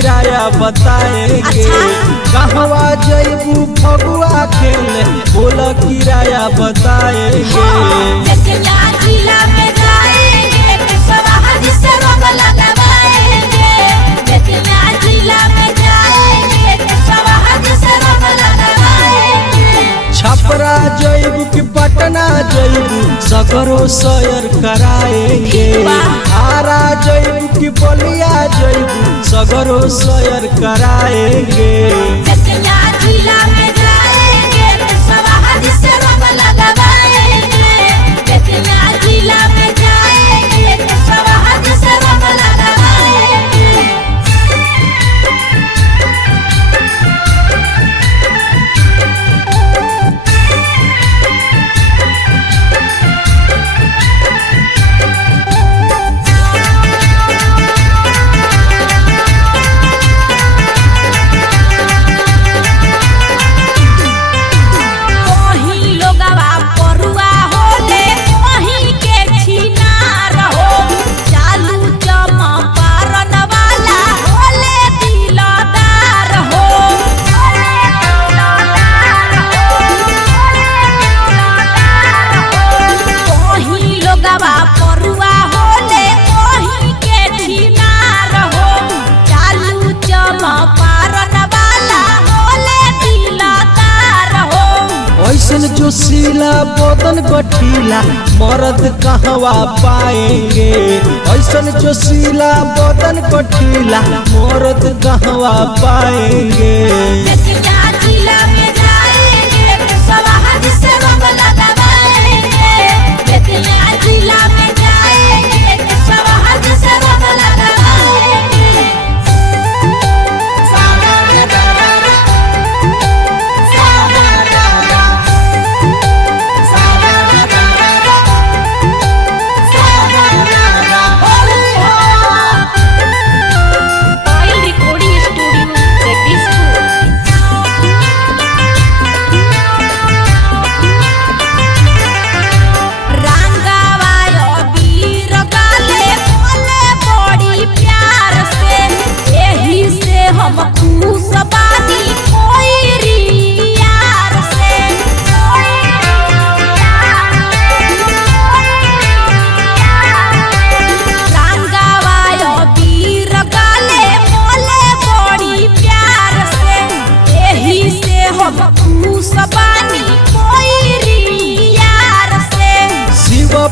किराया बताएंगे। कहवा जैबू फगुआ खेले बोल किराया बताएंगे। छपरा जैबू कि पटना जैबू सगरो सैर कराएंगे। आरा जैबू कि बलिया जैबू सगरो सैर कराएंगे। ऐसन जो सीला बदन गठीला मर्द कहवा पाएंगे। ऐसन जो सीला बदन गठीला मर्द कहवा पाएंगे।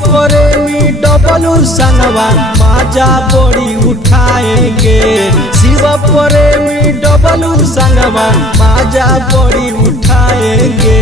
प्रेमी डबलू संगवा माजा बड़ी उठाएंगे। शिव प्रेमी डबलू संगवा माजा बड़ी उठाएंगे।